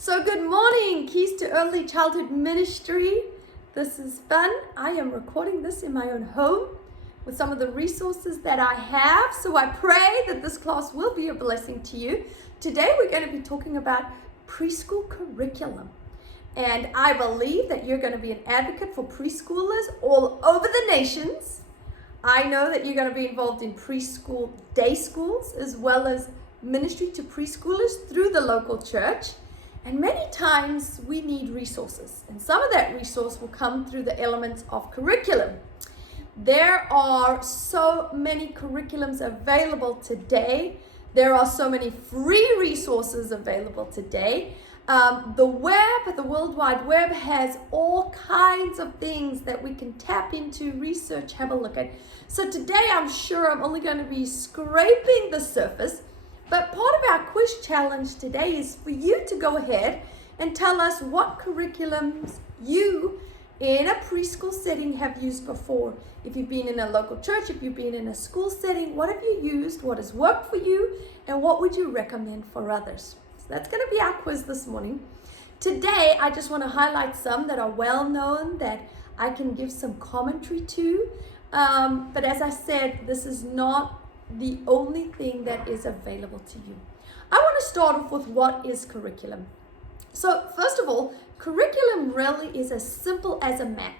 So good morning, Keys to Early Childhood Ministry. This is fun. I am recording this in my own home with some of the resources that I have. So I pray that this class will be a blessing to you. Today we're going to be talking about preschool curriculum. And I believe that you're going to be an advocate for preschoolers all over the nations. I know that you're going to be involved in preschool day schools as well as ministry to preschoolers through the local church. And many times we need resources, and some of that resource will come through the elements of curriculum. There are so many curriculums available today. There are so many free resources available today. The World Wide Web has all kinds of things that we can tap into, research, have a look at. So today I'm sure I'm only going to be scraping the surface. But part of our quiz challenge today is for you to go ahead and tell us what curriculums you in a preschool setting have used before. If you've been in a local church, if you've been in a school setting, what have you used, what has worked for you, and what would you recommend for others? So that's going to be our quiz this morning. Today, I just want to highlight some that are well known that I can give some commentary to. But as I said, this is not the only thing that is available to you. I want to start off with what is curriculum. So first of all, curriculum really is as simple as a map.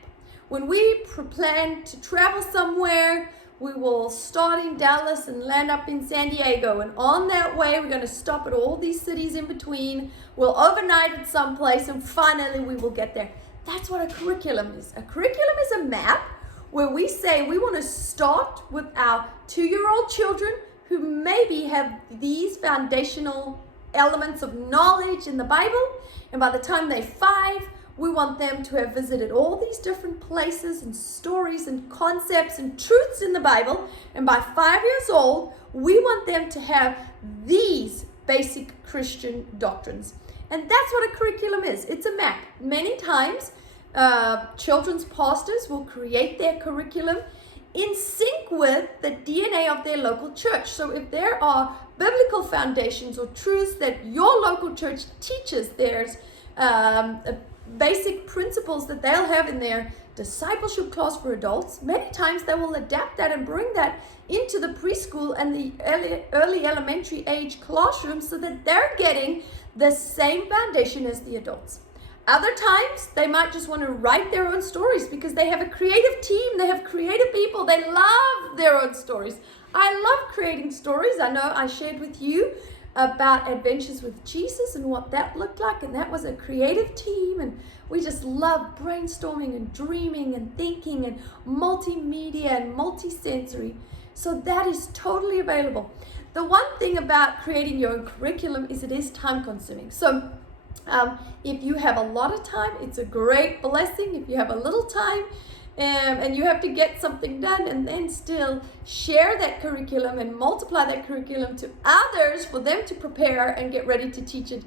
When we plan to travel somewhere, we will start in Dallas and land up in San Diego. And on that way, we're going to stop at all these cities in between. We'll overnight at some place and finally we will get there. That's what a curriculum is. A curriculum is a map where we say we want to start with our 2-year-old children who maybe have these foundational elements of knowledge in the Bible. And by the time they're 5, we want them to have visited all these different places and stories and concepts and truths in the Bible. And by 5 years old, we want them to have these basic Christian doctrines. And that's what a curriculum is. It's a map. Many times, children's pastors will create their curriculum in sync with the DNA of their local church. So if there are biblical foundations or truths that your local church teaches, there's basic principles that they'll have in their discipleship class for adults. Many times they will adapt that and bring that into the preschool and the early elementary age classroom so that they're getting the same foundation as the adults. Other times, they might just want to write their own stories because they have a creative team, they have creative people, they love their own stories. I love creating stories. I know I shared with you about Adventures with Jesus and what that looked like, and that was a creative team, and we just love brainstorming and dreaming and thinking and multimedia and multisensory. So that is totally available. The one thing about creating your own curriculum is it is time consuming. So if you have a lot of time, it's a great blessing. If you have a little time and you have to get something done and then still share that curriculum and multiply that curriculum to others for them to prepare and get ready to teach it,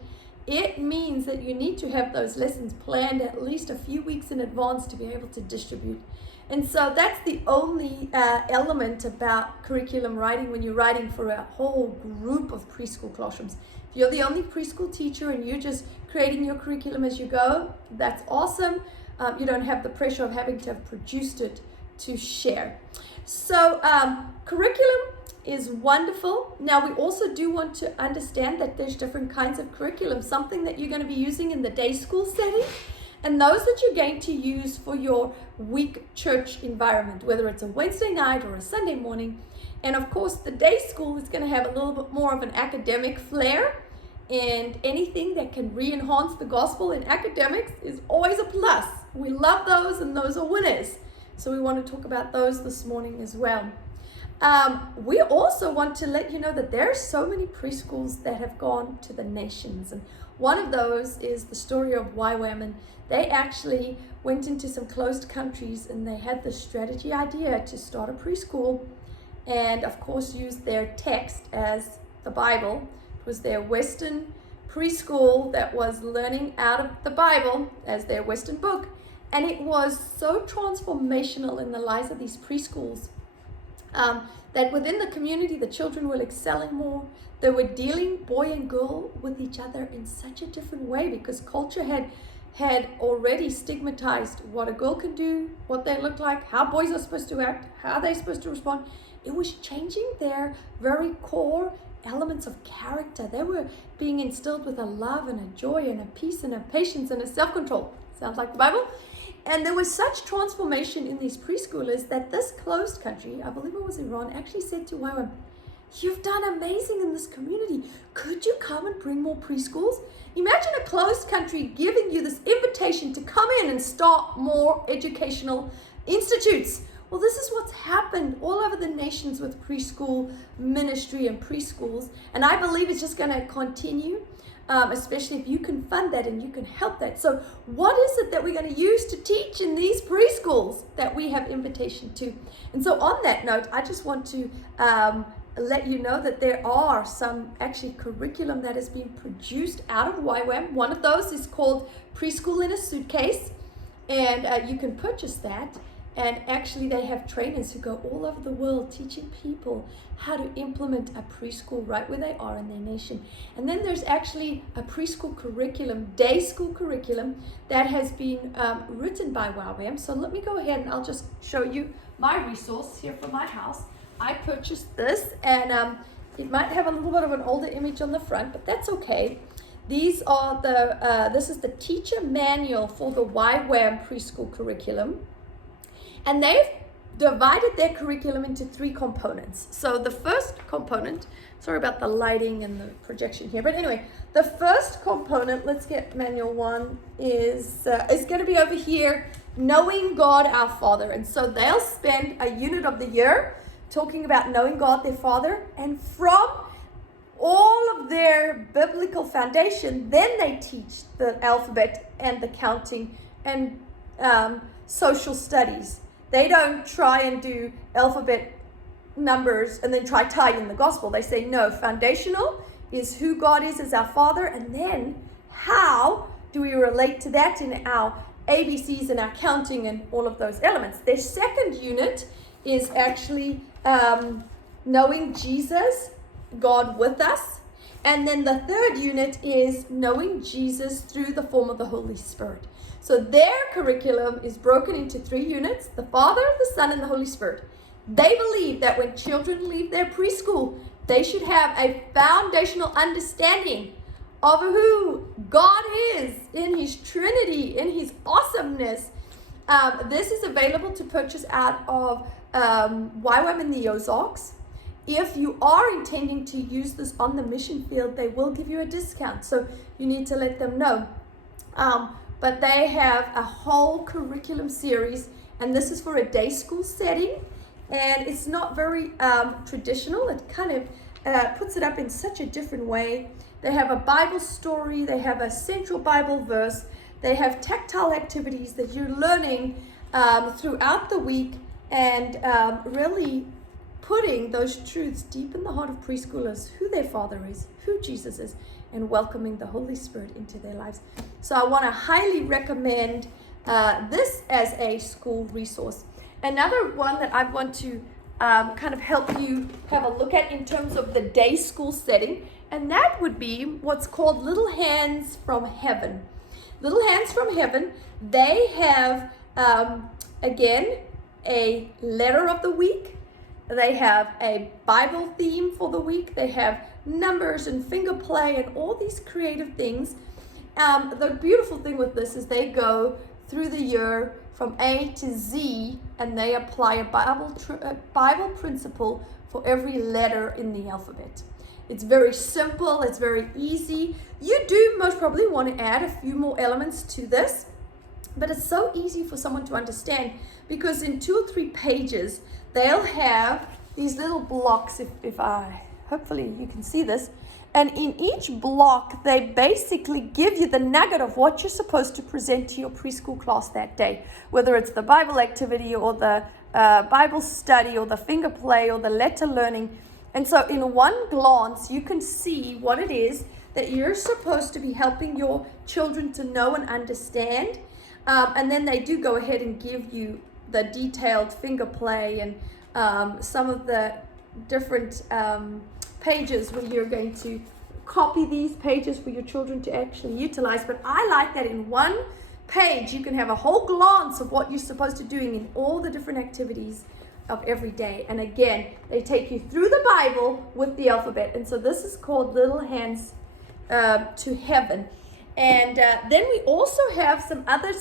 it means that you need to have those lessons planned at least a few weeks in advance to be able to distribute. And so that's the only element about curriculum writing when you're writing for a whole group of preschool classrooms. If you're the only preschool teacher and you're just creating your curriculum as you go, that's awesome. You don't have the pressure of having to have produced it to share. So curriculum is wonderful. Now we also do want to understand that there's different kinds of curriculum, something that you're going to be using in the day school setting, and those that you're going to use for your week church environment, whether it's a Wednesday night or a Sunday morning. And of course, the day school is going to have a little bit more of an academic flair, and anything that can re-enhance the gospel in academics is always a plus. We love those, and those are winners. So we want to talk about those this morning as well. We also want to let you know that there are so many preschools that have gone to the nations. And one of those is the story of YWAM. And they actually went into some closed countries and they had the strategy idea to start a preschool and of course use their text as the Bible. It was their Western preschool that was learning out of the Bible as their Western book. And it was so transformational in the lives of these preschools that within the community, the children were excelling more. They were dealing, boy and girl, with each other in such a different way because culture had already stigmatized what a girl can do, what they look like, how boys are supposed to act, how they're supposed to respond. It was changing their very core elements of character. They were being instilled with a love and a joy and a peace and a patience and a self-control. Sounds like the Bible. And there was such transformation in these preschoolers that this closed country, I believe it was Iran, actually said to YWAM, "You've done amazing in this community. Could you come and bring more preschools?" Imagine a closed country giving you this invitation to come in and start more educational institutes. Well, this is what's happened all over the nations with preschool ministry and preschools. And I believe it's just going to continue, especially if you can fund that and you can help that. So what is it that we're going to use to teach in these preschools that we have invitation to? And so on that note, I just want to let you know that there are some actually curriculum that has been produced out of YWAM. One of those is called Preschool in a Suitcase, and you can purchase that. And actually they have trainers who go all over the world teaching people how to implement a preschool right where they are in their nation. And then there's actually a preschool curriculum, day school curriculum, that has been written by YWAM. So let me go ahead and I'll just show you my resource here from my house. I purchased this, and it might have a little bit of an older image on the front, but that's okay. These are this is the teacher manual for the YWAM preschool curriculum. And they've divided their curriculum into 3 components. So the first component, sorry about the lighting and the projection here, but anyway, the first component, let's get manual 1, is going to be over here, knowing God our Father. And so they'll spend a unit of the year talking about knowing God their Father, and from all of their biblical foundation, then they teach the alphabet and the counting and social studies. They don't try and do alphabet numbers and then try tie in the gospel. They say, no, foundational is who God is as our Father, and then how do we relate to that in our ABCs and our counting and all of those elements. Their second unit is actually knowing Jesus, God with us. And then the third unit is knowing Jesus through the form of the Holy Spirit. So their curriculum is broken into 3 units, the Father, the Son, and the Holy Spirit. They believe that when children leave their preschool, they should have a foundational understanding of who God is in His Trinity, in His awesomeness. This is available to purchase out of YWAM in the Ozarks. If you are intending to use this on the mission field, they will give you a discount. So you need to let them know. But they have a whole curriculum series, and this is for a day school setting, and it's not very traditional. It kind of puts it up in such a different way. They have a Bible story, they have a central Bible verse, they have tactile activities that you're learning throughout the week, and really putting those truths deep in the heart of preschoolers, who their Father is, who Jesus is, and welcoming the Holy Spirit into their lives. So I want to highly recommend this as a school resource. Another one that I want to kind of help you have a look at in terms of the day school setting, and that would be what's called Little Hands from Heaven. Little Hands from Heaven, they have, again, a letter of the week. They have a Bible theme for the week. They have numbers and finger play and all these creative things. The beautiful thing with this is they go through the year from A to Z, and they apply a Bible principle for every letter in the alphabet. It's very simple. It's very easy. You do most probably want to add a few more elements to this, but it's so easy for someone to understand because in 2 or 3 pages, they'll have these little blocks, hopefully you can see this, and in each block, they basically give you the nugget of what you're supposed to present to your preschool class that day, whether it's the Bible activity or the Bible study or the finger play or the letter learning. And so in one glance, you can see what it is that you're supposed to be helping your children to know and understand. And then they do go ahead and give you the detailed finger play and some of the different pages where you're going to copy these pages for your children to actually utilize. But I like that in one page you can have a whole glance of what you're supposed to be doing in all the different activities of every day. And again, they take you through the Bible with the alphabet. And so this is called Little Hands to Heaven. And then we also have some other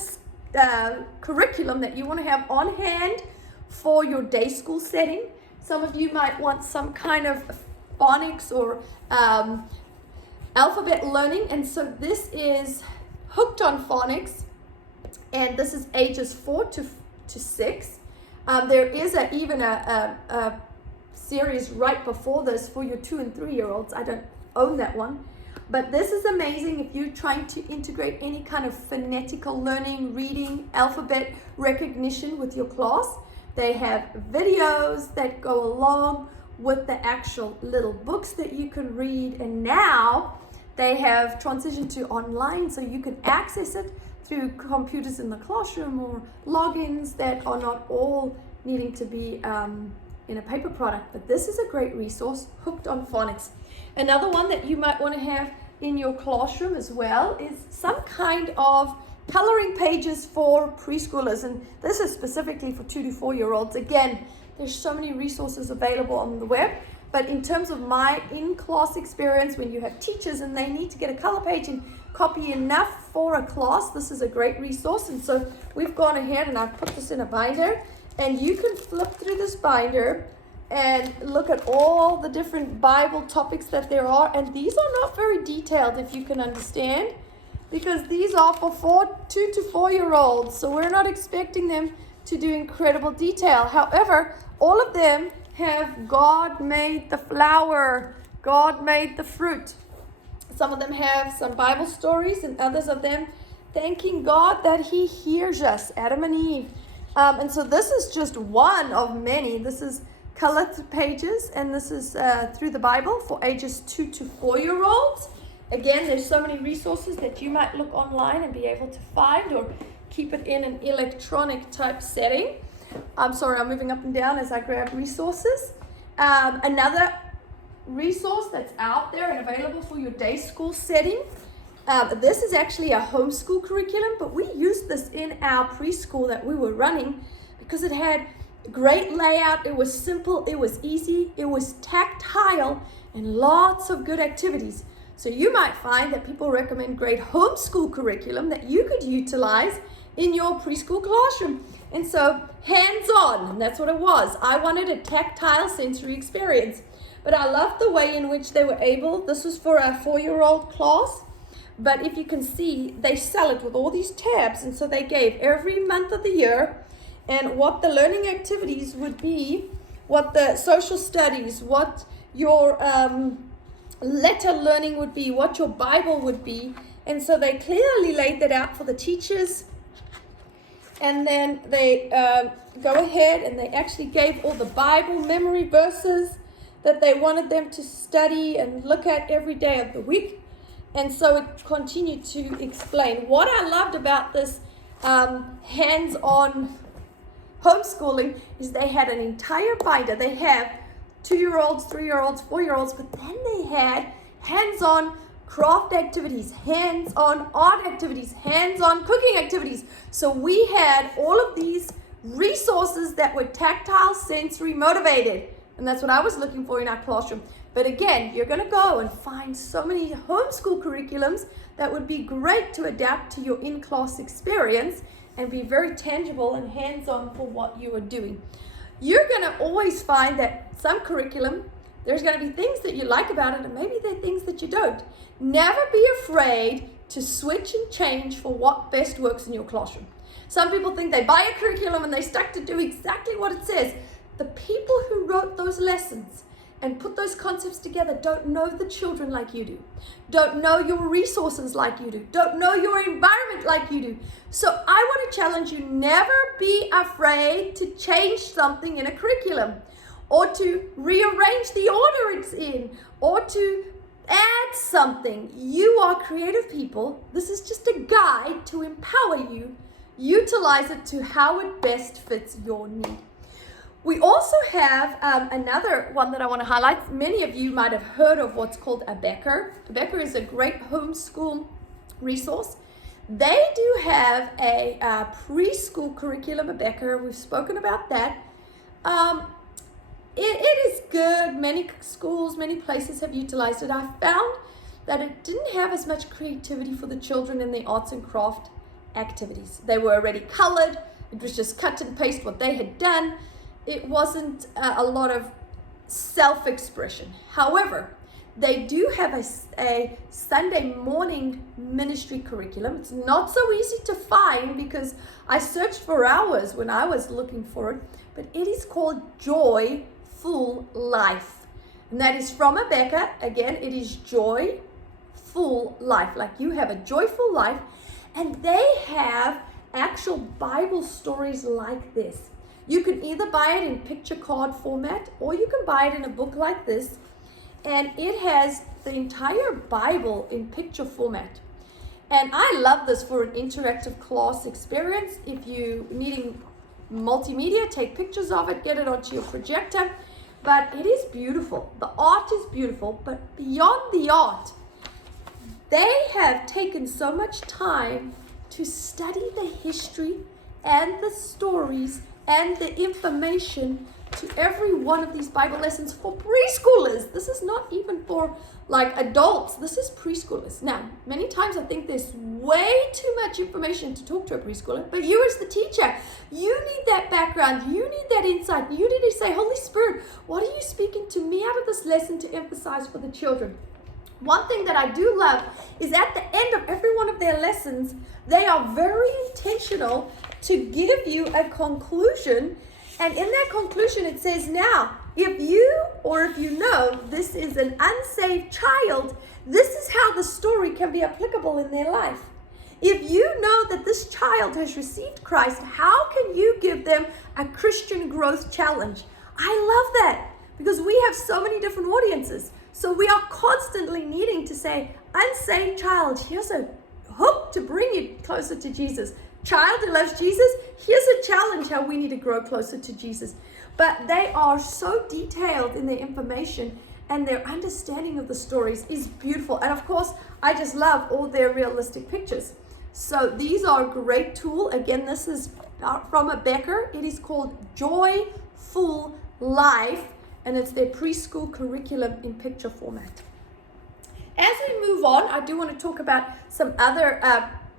curriculum that you want to have on hand for your day school setting. Some of you might want some kind of phonics or alphabet learning. And so this is Hooked on Phonics. And this is ages 4 to 6. There is even a series right before this for your 2 and 3-year-olds. I don't own that one. But this is amazing if you're trying to integrate any kind of phonetical learning, reading, alphabet recognition with your class. They have videos that go along with the actual little books that you can read. And now they have transitioned to online, so you can access it through computers in the classroom or logins that are not all needing to be in a paper product. But this is a great resource, Hooked on Phonics. Another one that you might want to have in your classroom as well is some kind of coloring pages for preschoolers. And this is specifically for 2 to 4-year-olds. Again, there's so many resources available on the web. But in terms of my in-class experience, when you have teachers and they need to get a color page and copy enough for a class, this is a great resource. And so we've gone ahead and I've put this in a binder, and you can flip through this binder and look at all the different Bible topics that there are. And these are not very detailed, if you can understand, because these are for 2 to 4-year-olds. So we're not expecting them to do incredible detail. However, all of them have God made the flower, God made the fruit. Some of them have some Bible stories, and others of them thanking God that He hears us, Adam and Eve. And so this is just one of many. This is colored pages, and this is through the Bible for ages 2 to 4-year-olds. Again, there's so many resources that you might look online and be able to find, or keep it in an electronic type setting. I'm sorry, I'm moving up and down as I grab resources. Another resource that's out there and available for your day school setting. This is actually a homeschool curriculum, but we used this in our preschool that we were running because it had great layout, it was simple, it was easy, it was tactile, and lots of good activities. So you might find that people recommend great homeschool curriculum that you could utilize in your preschool classroom. And so hands-on, and that's what it was. I wanted a tactile sensory experience. But I loved the way in which they were able, this was for a 4-year-old class, but if you can see, they sell it with all these tabs. And so they gave every month of the year and what the learning activities would be, what the social studies, what your letter learning would be, what your Bible would be. And so they clearly laid that out for the teachers. And then they go ahead and they actually gave all the Bible memory verses that they wanted them to study and look at every day of the week. And so it continued to explain. What I loved about this hands-on homeschooling is they had an entire binder. They have 2-year-olds, 3-year-olds, 4-year-olds, but then they had hands-on craft activities, hands-on art activities, hands-on cooking activities. So we had all of these resources that were tactile, sensory motivated. And that's what I was looking for in our classroom. But again, you're going to go and find so many homeschool curriculums that would be great to adapt to your in-class experience and be very tangible and hands-on for what you are doing. You're going to always find that some curriculum, there's going to be things that you like about it, and maybe there are things that you don't. Never be afraid to switch and change for what best works in your classroom. Some people think they buy a curriculum and they stuck to do exactly what it says. The people who wrote those lessons and put those concepts together don't know the children like you do, don't know your resources like you do, don't know your environment like you do. So I want to challenge you, never be afraid to change something in a curriculum, or to rearrange the order it's in, or to add something. You are creative people. This is just a guide to empower you. Utilize it to how it best fits your need. We also have another one that I want to highlight. Many of you might have heard of what's called a Becker. A Becker is a great homeschool resource. They do have a preschool curriculum, a Becker. We've spoken about that. It is good. Many schools, many places have utilized it. I found that it didn't have as much creativity for the children in the arts and craft activities. They were already colored. It was just cut and paste what they had done. It wasn't a lot of self-expression. However, they do have a Sunday morning ministry curriculum. It's not so easy to find because I searched for hours when I was looking for it, but it is called Joyful Life. And that is from a Becker. Again, it is Joyful Life, like you have a joyful life. And they have actual Bible stories like this. You can either buy it in picture card format or you can buy it in a book like this. And it has the entire Bible in picture format. And I love this for an interactive class experience. If you're needing multimedia, take pictures of it, get it onto your projector. But it is beautiful. The art is beautiful, but beyond the art, they have taken so much time to study the history and the stories and the information to every one of these Bible lessons for preschoolers. This is not even for like adults. This is preschoolers. Now, many times I think there's way too much information to talk to a preschooler, but you as the teacher, you need that background. You need that insight. You need to say, Holy Spirit, what are you speaking to me out of this lesson to emphasize for the children? One thing that I do love is at the end of every one of their lessons, they are very intentional to give you a conclusion. And in that conclusion, it says, now, if you know this is an unsaved child, this is how the story can be applicable in their life. If you know that this child has received Christ, how can you give them a Christian growth challenge? I love that because we have so many different audiences. So we are constantly needing to say, unsaved child, here's a hook to bring you closer to Jesus. Child who loves Jesus, here's a challenge how we need to grow closer to Jesus. But they are so detailed in their information and their understanding of the stories is beautiful. And of course, I just love all their realistic pictures. So these are a great tool. Again, this is from a Becker. It is called Joyful Life, and it's their preschool curriculum in picture format. As we move on, I do want to talk about some other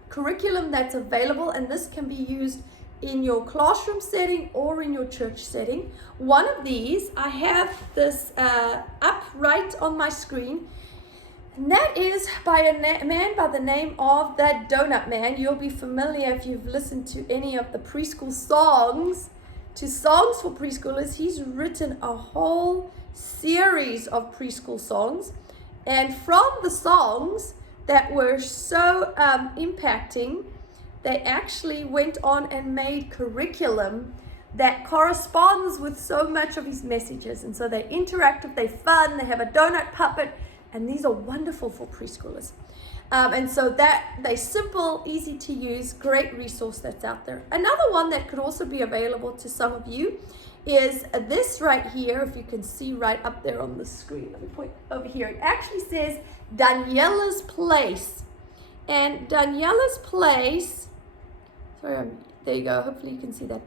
curriculum that's available, and this can be used in your classroom setting or in your church setting. One of these, I have this up right on my screen, and that is by a man by the name of the Donut Man. You'll be familiar if you've listened to any of the preschool songs, to Songs for Preschoolers. He's written a whole series of preschool songs, and from the songs that were so impacting, they actually went on and made curriculum that corresponds with so much of his messages. And so they're interactive, they're fun, they have a donut puppet, and these are wonderful for preschoolers. And so that they're simple, easy to use, great resource that's out there. Another one that could also be available to some of you is this right here, if you can see right up there on the screen. Let me point over here. It actually says Daniela's Place. And Daniela's Place, sorry, there you go, hopefully you can see that,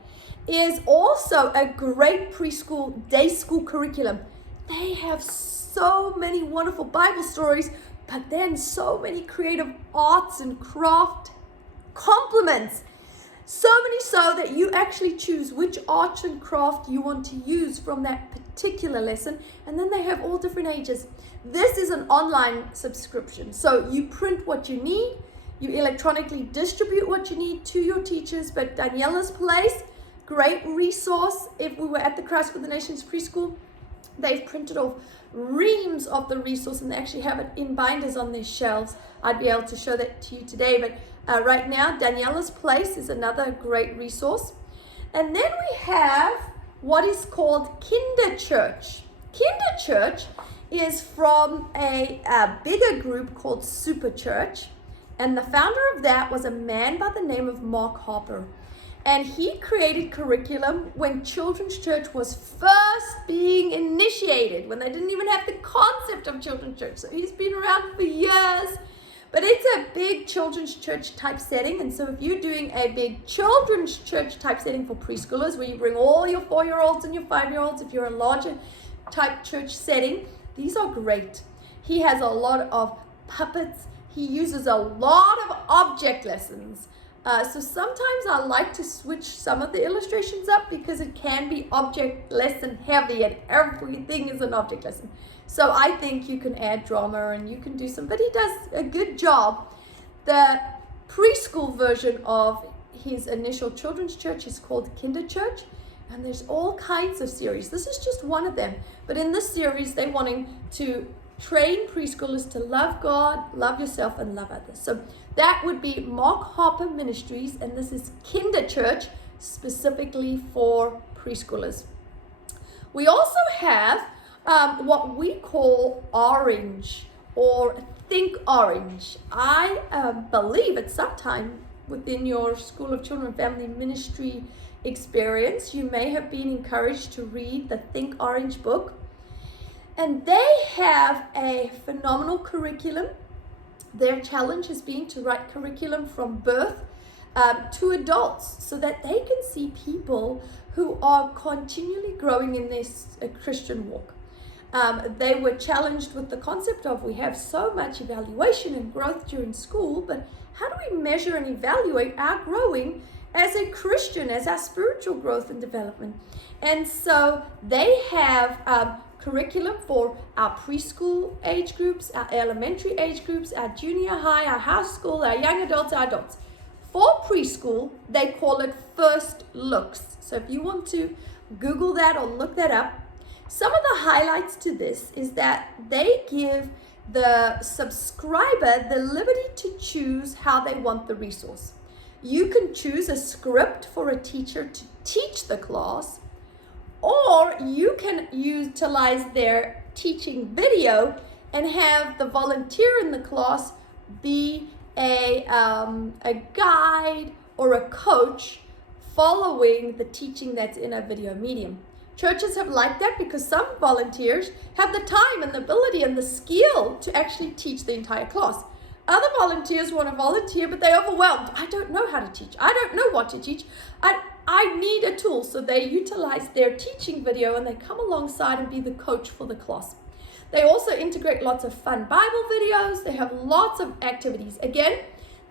is also a great preschool day school curriculum. They have so many wonderful Bible stories, but then so many creative arts and craft complements. So many so that you actually choose which art and craft you want to use from that particular lesson. And then they have all different ages. This is an online subscription. So you print what you need. You electronically distribute what you need to your teachers. But Daniela's Place, great resource. If we were at the Christ for the Nations preschool, they've printed off reams of the resource and they actually have it in binders on their shelves. I'd be able to show that to you today, but right now, Daniela's Place is another great resource. And then we have what is called Kinder Church. Kinder Church is from a bigger group called Super Church. And the founder of that was a man by the name of Mark Harper. And he created curriculum when children's church was first being initiated, when they didn't even have the concept of children's church. So he's been around for years, but it's a big children's church type setting. And so if you're doing a big children's church type setting for preschoolers, where you bring all your 4-year-olds and your 5-year-olds, if you're a larger type church setting, these are great. He has a lot of puppets. He uses a lot of object lessons. So sometimes I like to switch some of the illustrations up because it can be object lesson heavy and everything is an object lesson. So I think you can add drama and you can do some, but he does a good job. The preschool version of his initial children's church is called Kinder Church, and there's all kinds of series. This is just one of them, but in this series they're wanting to train preschoolers to love God, love yourself, and love others. So that would be Mark Harper Ministries, and this is Kinder Church, specifically for preschoolers. We also have what we call Orange, or Think Orange. I believe at some time within your School of Children and Family Ministry experience, you may have been encouraged to read the Think Orange book. And they have a phenomenal curriculum. Their challenge has been to write curriculum from birth to adults so that they can see people who are continually growing in this Christian walk. They were challenged with the concept of, we have so much evaluation and growth during school, but how do we measure and evaluate our growing as a Christian, as our spiritual growth and development? And so they have curriculum for our preschool age groups, our elementary age groups, our junior high, our high school, our young adults, our adults. For preschool, they call it First Looks. So if you want to Google that or look that up, some of the highlights to this is that they give the subscriber the liberty to choose how they want the resource. You can choose a script for a teacher to teach the class, or you can utilize their teaching video and have the volunteer in the class be a guide or a coach following the teaching that's in a video medium. Churches have liked that because some volunteers have the time and the ability and the skill to actually teach the entire class. Other volunteers want to volunteer, but they're overwhelmed. I don't know how to teach. I don't know what to teach. I need a tool. So they utilize their teaching video and they come alongside and be the coach for the class. They also integrate lots of fun Bible videos. They have lots of activities. Again,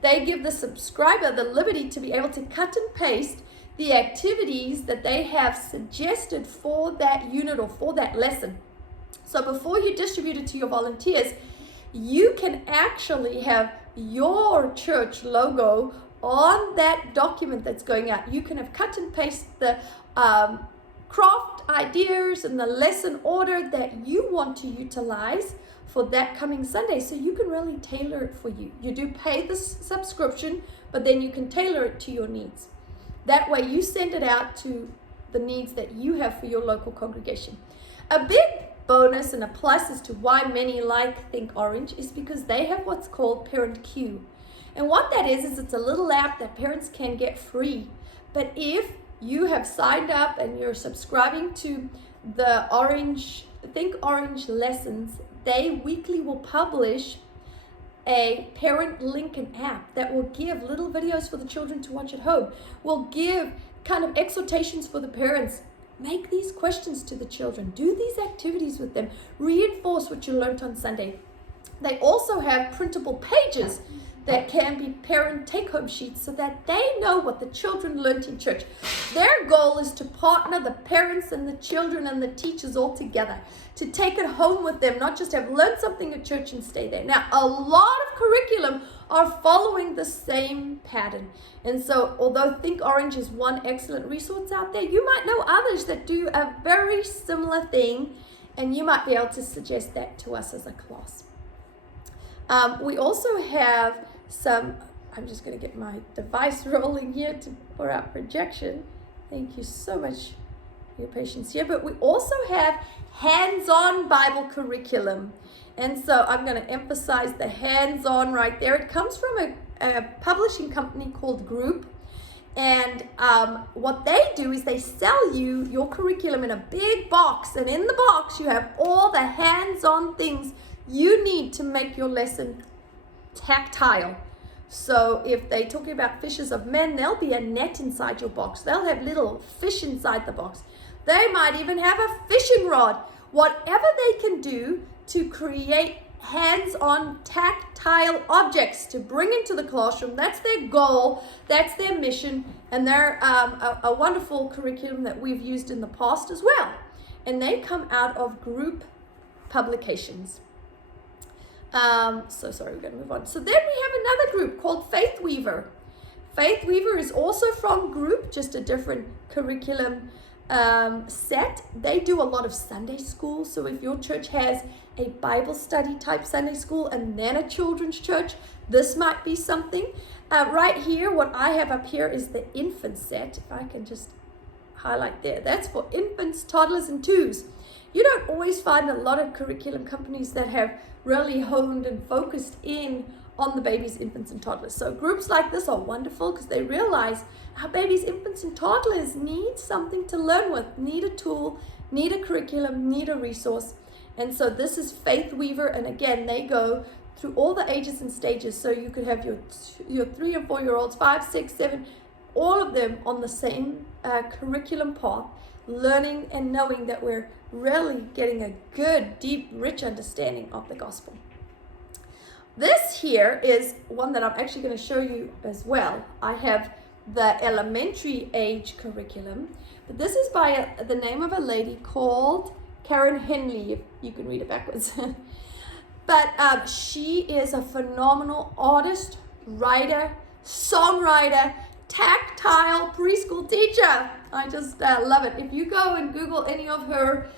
they give the subscriber the liberty to be able to cut and paste the activities that they have suggested for that unit or for that lesson. So before you distribute it to your volunteers, you can actually have your church logo on that document that's going out. You can have cut and paste the craft ideas and the lesson order that you want to utilize for that coming Sunday. So you can really tailor it for you. You do pay the subscription, but then you can tailor it to your needs. That way you send it out to the needs that you have for your local congregation. A big bonus and a plus as to why many like Think Orange is because they have what's called Parent Q. And what that is it's a little app that parents can get free. But if you have signed up and you're subscribing to the Think Orange lessons, they weekly will publish a parent Lincoln app that will give little videos for the children to watch at home, will give kind of exhortations for the parents. Make these questions to the children. Do these activities with them. Reinforce what you learned on Sunday. They also have printable pages that can be parent take-home sheets so that they know what the children learned in church. Their goal is to partner the parents and the children and the teachers all together, to take it home with them, not just have learned something at church and stay there. Now, a lot of curriculum are following the same pattern. And so, although Think Orange is one excellent resource out there, you might know others that do a very similar thing, and you might be able to suggest that to us as a class. We also have I'm just going to get my device rolling here for our projection. Thank you so much for your patience here. But we also have hands-on Bible curriculum. And so I'm going to emphasize the hands-on right there. It comes from a publishing company called Group. And what they do is they sell you your curriculum in a big box. And in the box, you have all the hands-on things you need to make your lesson tactile. So if they're talking about fishes of men, there'll be a net inside your box. They'll have little fish inside the box. They might even have a fishing rod. Whatever they can do to create hands-on tactile objects to bring into the classroom, that's their goal, that's their mission, and they're a wonderful curriculum that we've used in the past as well. And they come out of group publications. So sorry, we're going to move on. So then we have another group called Faith Weaver. Faith Weaver is also from group, just a different curriculum set. They do a lot of Sunday school. So if your church has a Bible study type Sunday school and then a children's church, this might be something. Right here, what I have up here is the infant set. If I can just highlight there. That's for infants, toddlers, and twos. You don't always find a lot of curriculum companies that have really honed and focused in on the babies, infants, and toddlers. So groups like this are wonderful because they realize our babies, infants, and toddlers need something to learn with, need a tool, need a curriculum, need a resource. And so this is Faith Weaver, and again, they go through all the ages and stages. So you could have your 3 and 4 year olds, 5, 6, 7, all of them on the same curriculum path, learning and knowing that we're really getting a good, deep, rich understanding of the gospel. This here is one that I'm actually going to show you as well. I have the elementary age curriculum, but this is by the name of a lady called Karen Henley, if you can read it backwards. But she is a phenomenal artist, writer, songwriter, tactile preschool teacher. I just love it. If you go and Google any of her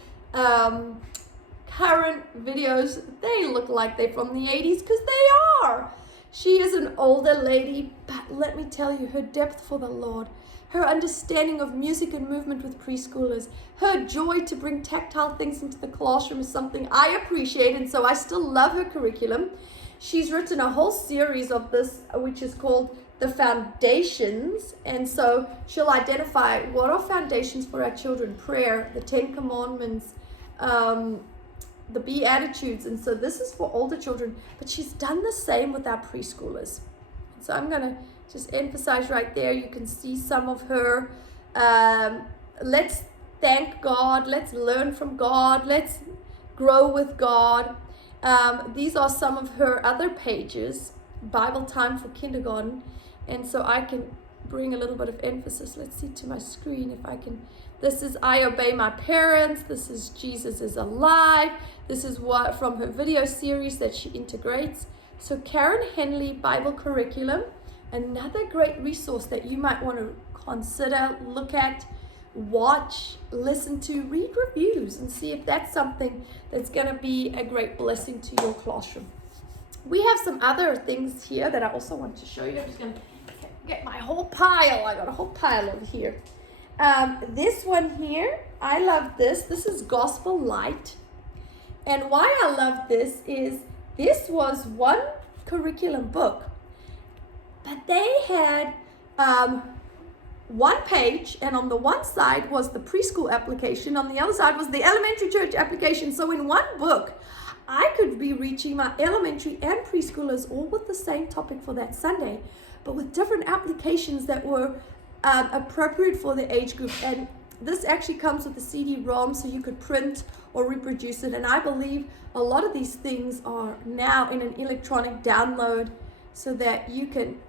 current videos, they look like they're from the 80s because they are. She is an older lady, but let me tell you, her depth for the Lord, her understanding of music and movement with preschoolers, her joy to bring tactile things into the classroom is something I appreciate, and so I still love her curriculum. She's written a whole series of this, which is called The Foundations, and so she'll identify what are foundations for our children: prayer, the 10 Commandments, the Beatitudes. And so this is for older children, but she's done the same with our preschoolers. So I'm going to just emphasize right there. You can see some of her, let's thank God, let's learn from God, let's grow with God. These are some of her other pages, Bible time for kindergarten. And so I can bring a little bit of emphasis. Let's see to my screen if I can. This is I Obey My Parents. This is Jesus is Alive. This is what from her video series that she integrates. So Karen Henley Bible Curriculum, another great resource that you might want to consider, look at, watch, listen to, read reviews, and see if that's something that's going to be a great blessing to your classroom. We have some other things here that I also want to show you. I'm just going to get my whole pile. I got a whole pile over here. This one here, I love this. This is Gospel Light. And why I love this is this was one curriculum book, but they had one page, and on the one side was the preschool application, on the other side was the elementary church application. So in one book, I could be reaching my elementary and preschoolers all with the same topic for that Sunday, but with different applications that were appropriate for the age group. And this actually comes with the CD-ROM, so you could print or reproduce it. And I believe a lot of these things are now in an electronic download so that you can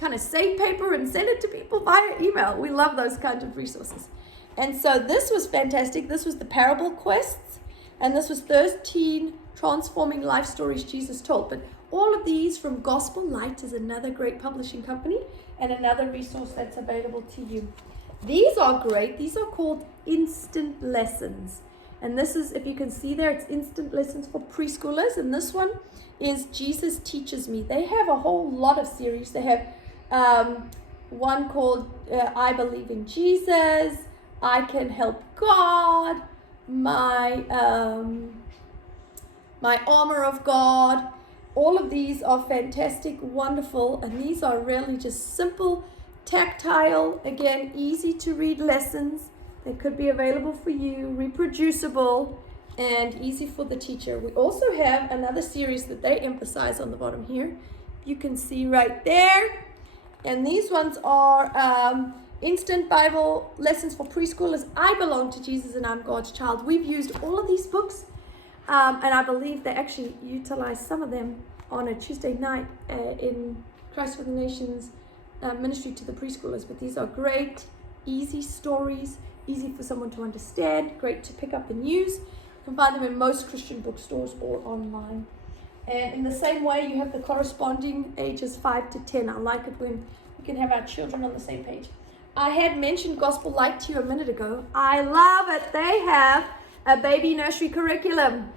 kind of save paper and send it to people via email. We love those kinds of resources. And so this was fantastic. This was the Parable Quests, and this was 13 Transforming Life Stories Jesus Told. But all of these from Gospel Light is another great publishing company and another resource that's available to you. These are great. These are called instant lessons. And this is, if you can see there, it's instant lessons for preschoolers. And this one is Jesus Teaches Me. They have a whole lot of series. They have one called I Believe in Jesus, I Can Help God, my Armor of God. All of these are fantastic, wonderful, and these are really just simple tactile, again, easy to read lessons that could be available for you, reproducible, and easy for the teacher. We also have another series that they emphasize on the bottom here. You can see right there. And these ones are instant Bible lessons for preschoolers. I belong to Jesus and I'm God's child. We've used all of these books, and I believe they actually utilize some of them on a Tuesday night in Christ for the Nations ministry to the preschoolers. But these are great, easy stories, easy for someone to understand, great to pick up and use. You can find them in most Christian bookstores or online. And in the same way, you have the corresponding ages 5 to 10. I like it when we can have our children on the same page. I had mentioned Gospel Light to you a minute ago. I love it. They have a baby nursery curriculum.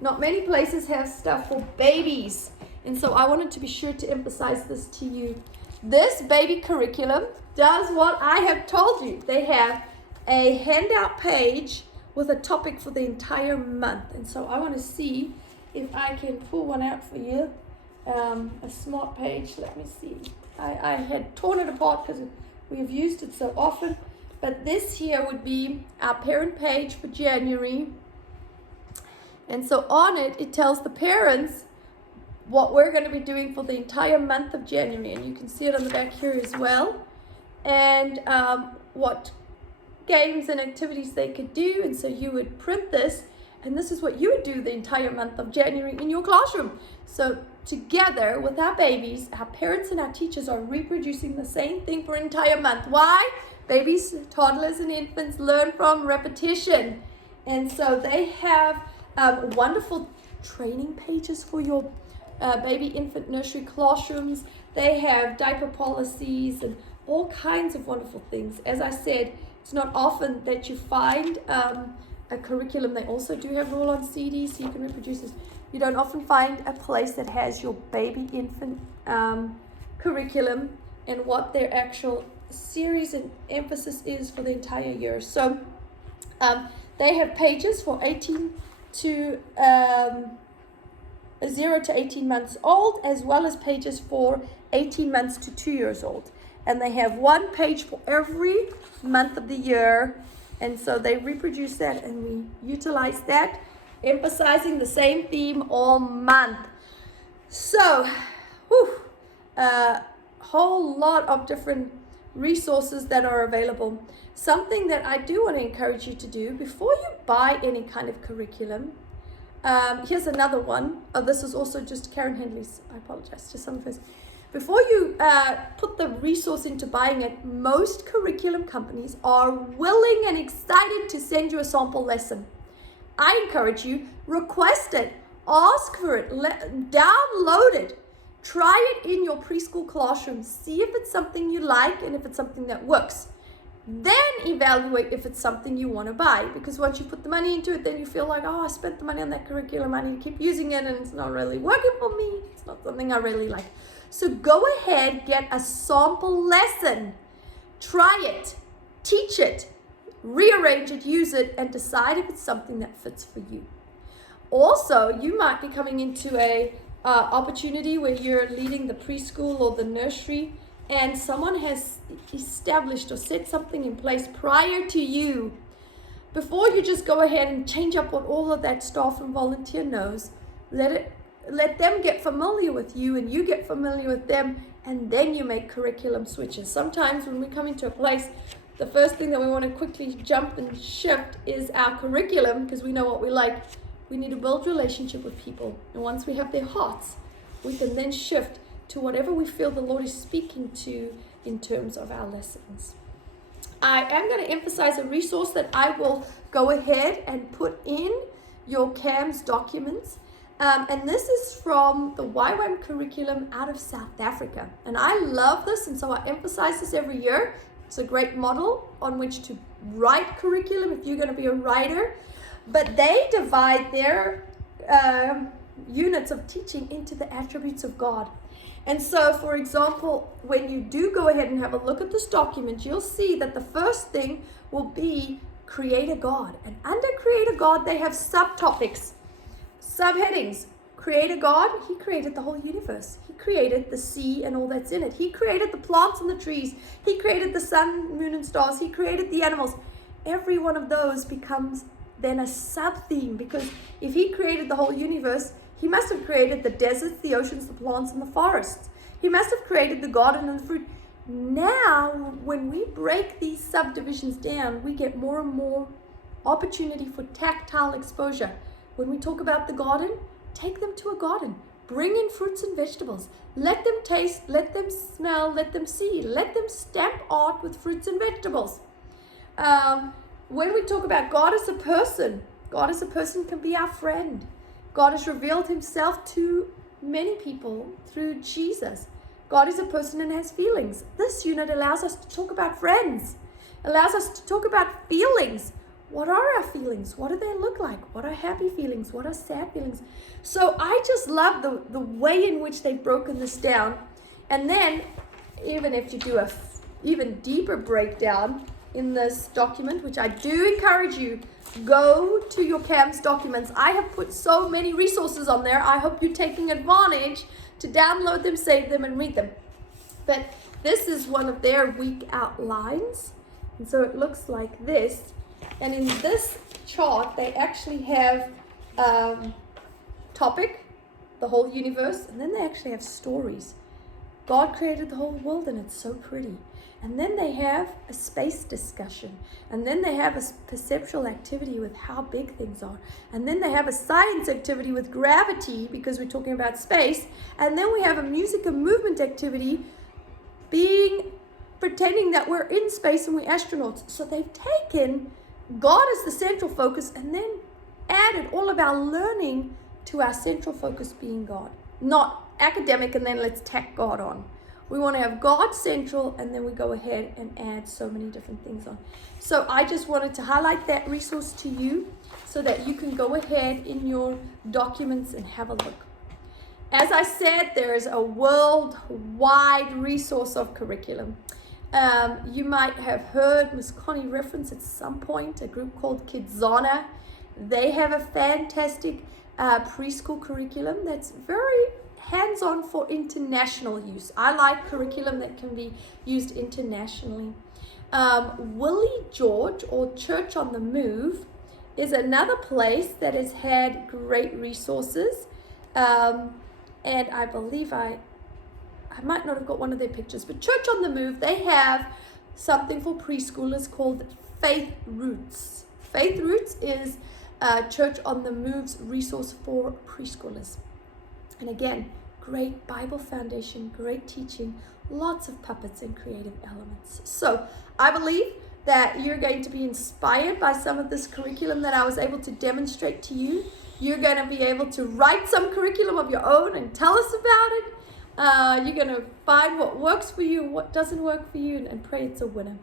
Not many places have stuff for babies. And so I wanted to be sure to emphasize this to you. This baby curriculum does what I have told you. They have a handout page with a topic for the entire month. And so I want to see if I can pull one out for you. A smart page. Let me see. I had torn it apart because we have used it so often. But this here would be our parent page for January. And so on it, it tells the parents what we're going to be doing for the entire month of January. And you can see it on the back here as well. And what games and activities they could do. And so you would print this, and this is what you would do the entire month of January in your classroom. So together with our babies, our parents and our teachers are reproducing the same thing for an entire month. Why? Babies, toddlers, and infants learn from repetition. And so they have wonderful training pages for your baby infant nursery classrooms. They have diaper policies and all kinds of wonderful things. As I said, it's not often that you find a curriculum. They also do have roll-on CDs, so you can reproduce this. You don't often find a place that has your baby infant curriculum and what their actual series and emphasis is for the entire year. So they have pages for 0 to 18 months old, as well as pages for 18 months to 2 years old. And they have one page for every month of the year. And so they reproduce that and we utilize that, emphasizing the same theme all month. So, a whole lot of different resources that are available. Something that I do want to encourage you to do before you buy any kind of curriculum. Here's another one. This is also just Karen Henley's. I apologize to some of us. Before you put the resource into buying it, most curriculum companies are willing and excited to send you a sample lesson. I encourage you, request it, ask for it, download it, try it in your preschool classroom, see if it's something you like and if it's something that works. Then evaluate if it's something you want to buy, because once you put the money into it, then you feel like, oh, I spent the money on that curriculum, I need to keep using it and it's not really working for me, it's not something I really like. So go ahead, get a sample lesson, try it, teach it, rearrange it, use it, and decide if it's something that fits for you. Also, you might be coming into a opportunity where you're leading the preschool or the nursery, and someone has established or set something in place prior to you. Before you just go ahead and change up what all of that staff and volunteer knows, let them get familiar with you and you get familiar with them, and then you make curriculum switches. Sometimes when we come into a place, the first thing that we want to quickly jump and shift is our curriculum, because we know what we like. We need to build relationship with people, and once we have their hearts, we can then shift to whatever we feel the Lord is speaking to in terms of our lessons. I am going to emphasize a resource that I will go ahead and put in your CAMS documents. And this is from the YWAM curriculum out of South Africa. And I love this, and so I emphasize this every year. It's a great model on which to write curriculum if you're going to be a writer. But they divide their units of teaching into the attributes of God. And so, for example, when you do go ahead and have a look at this document, you'll see that the first thing will be Creator God. And under Creator God, they have subtopics, subheadings. creator God, he created the whole universe. He created the sea and all that's in it. He created the plants and the trees. He created the sun, moon, and stars. He created the animals. Every one of those becomes then a sub-theme, because if he created the whole universe, he must have created the deserts, the oceans, the plants, and the forests. He must have created the garden and the fruit. Now, when we break these subdivisions down, we get more and more opportunity for tactile exposure. When we talk about the garden, take them to a garden. Bring in fruits and vegetables. Let them taste, let them smell, let them see. Let them stamp art with fruits and vegetables. When we talk about God as a person can be our friend. God has revealed himself to many people through Jesus. God is a person and has feelings. This unit allows us to talk about friends, allows us to talk about feelings. What are our feelings? What do they look like? What are happy feelings? What are sad feelings? So I just love the way in which they've broken this down. And then, even if you do a even deeper breakdown in this document, which I do encourage you, go to your CAMS documents. I have put so many resources on there. I hope you're taking advantage to download them, save them, and read them. But this is one of their week outlines. And so it looks like this. And in this chart, they actually have topic, the whole universe, and then they actually have stories. God created the whole world, and it's so pretty. And then they have a space discussion. And then they have a perceptual activity with how big things are. And then they have a science activity with gravity, because we're talking about space. And then we have a music and movement activity, pretending that we're in space and we're astronauts. So they've taken God as the central focus and then added all of our learning to our central focus being God. Not academic and then let's tack God on. We want to have God central, and then we go ahead and add so many different things on. So I just wanted to highlight that resource to you so that you can go ahead in your documents and have a look. As I said, there is a worldwide resource of curriculum. You might have heard Miss Connie reference at some point a group called Kidzana. They have a fantastic preschool curriculum that's very hands-on for international use. I like curriculum that can be used internationally. Willie George, or Church on the Move, is another place that has had great resources. And I believe I might not have got one of their pictures, but Church on the Move, they have something for preschoolers called Faith Roots. Faith Roots is Church on the Move's resource for preschoolers. And again, great Bible foundation, great teaching, lots of puppets and creative elements. So I believe that you're going to be inspired by some of this curriculum that I was able to demonstrate to you. You're going to be able to write some curriculum of your own and tell us about it. You're going to find what works for you and what doesn't work for you, and pray it's a winner.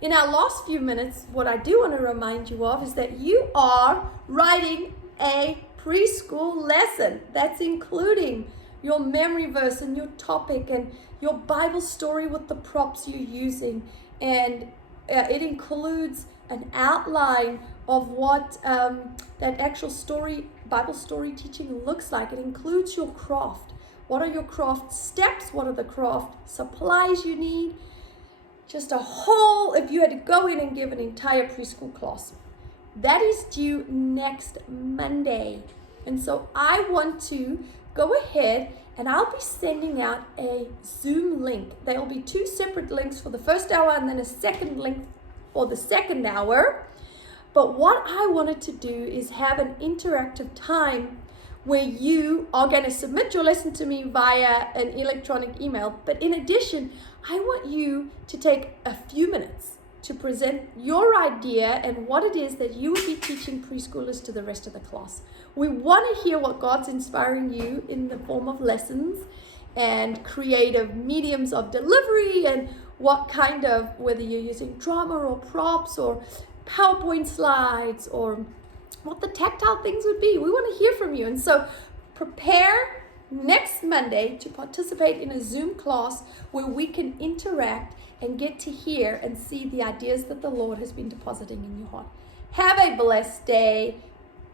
In our last few minutes, what I do want to remind you of is that you are writing a preschool lesson. That's including your memory verse and your topic and your Bible story with the props you're using. And it includes an outline of what that actual story, Bible story teaching looks like. It includes your craft. What are your craft steps? What are the craft supplies you need? Just a whole, if you had to go in and give an entire preschool class. That is due next Monday. And so I want to go ahead and I'll be sending out a Zoom link. There will be 2 separate links for the first hour and then a second link for the second hour. But what I wanted to do is have an interactive time where you are going to submit your lesson to me via an electronic email. But in addition, I want you to take a few minutes to present your idea and what it is that you would be teaching preschoolers to the rest of the class. We want to hear what God's inspiring you in the form of lessons and creative mediums of delivery, and what kind of, whether you're using drama or props or PowerPoint slides or what the tactile things would be. We want to hear from you. And so prepare next Monday to participate in a Zoom class where we can interact and get to hear and see the ideas that the Lord has been depositing in your heart. Have a blessed day.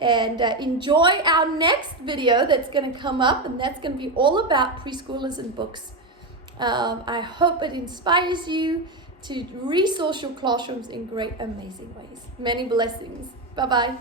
And enjoy our next video that's going to come up, and that's going to be all about preschoolers and books. I hope it inspires you to resource your classrooms in great, amazing ways. Many blessings. Bye-bye.